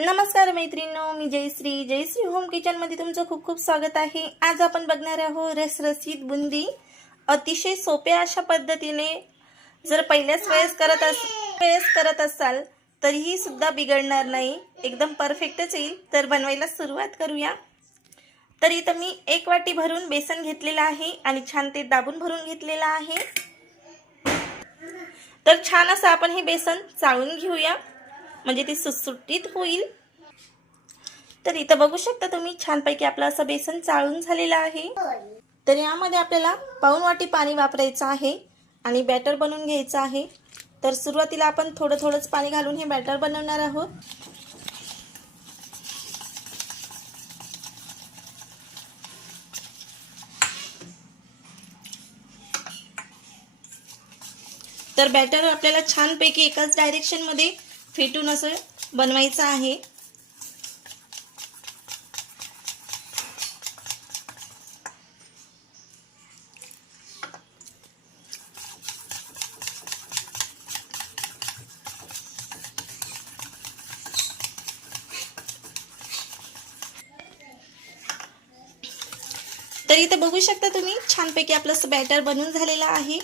नमस्कार मैत्रिणो मी जयश्री. जयश्री होम किचनमध्ये तुमचं खूप खूप स्वागत आहे. आज आपण बघणार आहोत रसरसीत बुंदी. अतिशय सोप्या अशा पद्धतीने जर पहिल्याच वेळेस करत अस वेळेस करत असाल तरीही सुद्धा बिघडणार नाही. एकदम परफेक्टच येईल. तर बनवायला सुरुवात करूया. तर इथं मी एक वाटी भरून बेसन घेतलेलं आहे आणि छान ते दाबून भरून घेतलेलं आहे. तर छान असं आपण हे बेसन चाळून घेऊया. म्हणजे ते सुटसुटीत होईल. तर इथं बघू शकता तुम्ही छानपैकी आपलं असं बेसन चाळून झालेलं आहे. तर यामध्ये आपल्याला पाऊन वाटी पाणी वापरायचं आहे आणि बॅटर बनवून घ्यायचं आहे. तर सुरुवातीला आपण थोडं थोडंच पाणी घालून हे बॅटर बनवणार आहोत. तर बॅटर आपल्याला छानपैकी एकाच डायरेक्शनमध्ये फेटून असं बनवायचं आहे. तर इथं बघू शकता तुम्ही छानपैकी आपलं असं बॅटर बनून झालेलं आहे.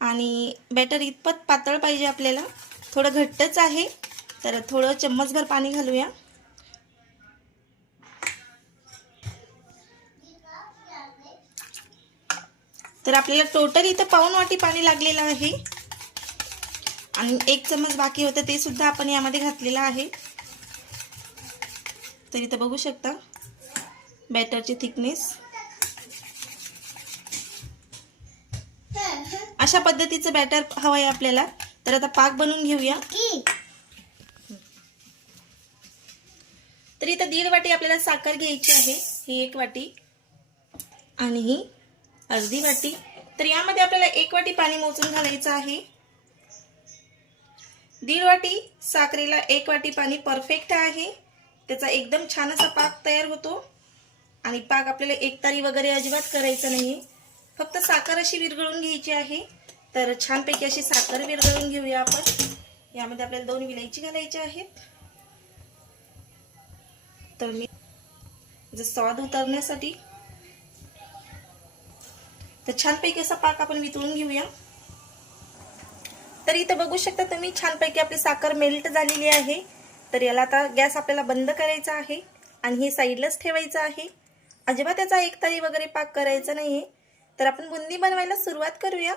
आणि बॅटर इतपत पातळ पाहिजे आपल्याला. थोडं घट्टच आहे. तर थोडं चम्मचभर पाणी घालूया. तर आपल्याला टोटल इथं पाऊन वाटी पाणी लागलेलं आहे. आणि एक चम्मच बाकी होतं ते सुद्धा आपण यामध्ये घातलेलं आहे. तर इथं बघू शकता बॅटरची थिकनेस. अशा पद्धतीचं बॅटर हवं आहे आपल्याला. तर आता पाक बनवून घेऊया. तर इथं दीड वाटी आपल्याला साखर घ्यायची आहे. ही एक वाटी आणि ही अर्धी वाटी. तर यामध्ये आपल्याला एक वाटी पाणी मोजून घालायचं आहे. दीड वाटी साखरेला एक वाटी पाणी परफेक्ट आहे. त्याचा एकदम छान असा पाक तयार होतो. आणि पाक आपल्याला एकतारी वगैरे अजिबात करायचं नाही फक्त साखर अशी विरघळून घ्यायची आहे. तर छानपैकी अशी साखर विरघळून घेऊया आपण. यामध्ये आपल्याला दोन विलायची घालायची आहेत. तर मी जर स्वाद उतरण्यासाठी. तर छानपैकी असा पाक आपण वितळून घेऊया. तर इथं बघू शकता तुम्ही छानपैकी आपली साखर मेल्ट झालेली आहे. तर याला आता गॅस आपल्याला बंद करायचा आहे आणि हे साईडलाच ठेवायचं आहे. अजिबात त्याचा एक तारी वगैरे पाक करायचा नाहीये. तर आपण बुंदी बनवायला सुरुवात करूया.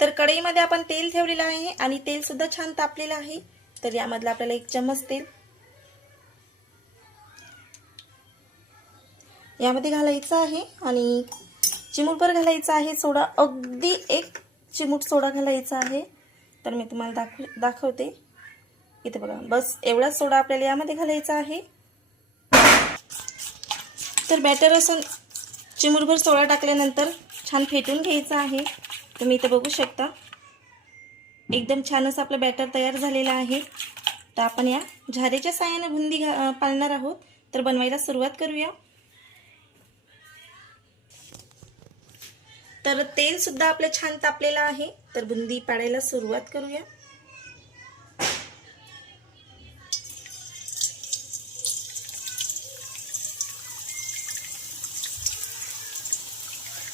तर कढईमध्ये आपण तेल ठेवलेलं आहे आणि तेलसुद्धा छान तापलेलं आहे. तर यामधलं आपल्याला एक चमच तेल यामध्ये घालायचं आहे आणि चिमूटभर घालायचं आहे. सोडा अगदी एक चिमूट सोडा घालायचा आहे. तर मी तुम्हाला दाखव दाखवते. इथे बघा बस एवढाच सोडा आपल्याला यामध्ये घालायचा आहे. तर बॅटर असं चिमूटभर सोडा टाकल्यानंतर छान फेटून घ्यायचं आहे. तुम्ही इथे बघू शकता. एकदम छान असं आपलं बॅटर तयार झालेलं आहे. तर आपण या झारेच्या साह्याने बुंदी घा पाळणार आहोत. तर बनवायला सुरुवात करूया. तर तेल सुद्धा आपलं छान तापलेलं आहे. तर बुंदी पाडायला सुरुवात करूया.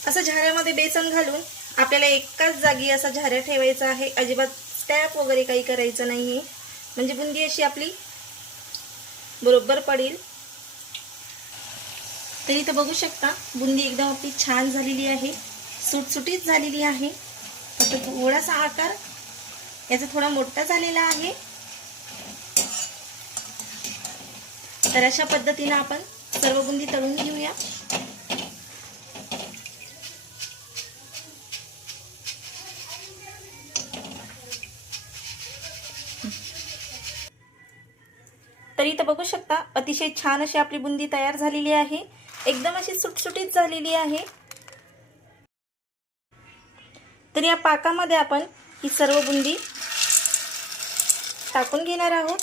असं झाऱ्यामध्ये बेसन घालून आपल्याला एकाच जागी असा झाऱ्या ठेवायचा आहे. अजिबात स्टॅप वगैरे काही करायचं नाहीये. म्हणजे बुंदी अशी आपली बरोबर पडेल. तर इथं बघू शकता बुंदी एकदम आपली छान झालेली आहे. सुटसुटीत झालेली आहे. फक्त थोडासा आकार याचा थोडा मोठा झालेला आहे. तर अशा पद्धतीनं आपण सर्व बुंदी तळून घेऊया. तर इथं बघू शकता अतिशय छान अशी आपली बुंदी तयार झालेली आहे. एकदम अशी सुटसुटीत झालेली आहे. तर या पाकामध्ये आपण ही सर्व बुंदी टाकून घेणार आहोत.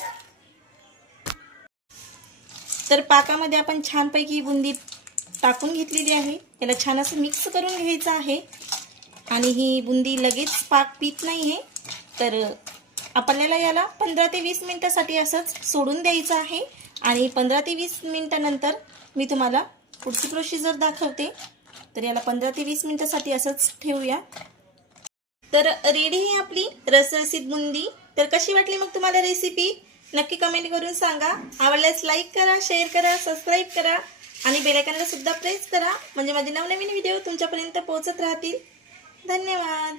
तर पाकामध्ये आपण छानपैकी ही बुंदी टाकून घेतलेली आहे. याला छान असं मिक्स करून घ्यायचं आहे. आणि ही बुंदी लगेच पाक पित नाही आहे तर आपल्याला याला पंधरा ते वीस मिनटासाठी असंच सोडून द्यायचं आहे. आणि पंधरा ते वीस मिनटानंतर मी तुम्हाला पुढची प्रोसिजर दाखवते. तर याला पंधरा ते वीस मिनटासाठी असंच ठेवूया. तर रेडी आहे आपली रसरसीत बुंदी. तर कशी वाटली मग तुम्हाला रेसिपी नक्की कमेंट करून सांगा. आवडल्यास लाईक करा शेअर करा सबस्क्राईब करा. आणि बेलायकनला सुद्धा प्रेस करा. म्हणजे माझे नवनवीन व्हिडिओ तुमच्यापर्यंत पोहोचत राहतील. धन्यवाद.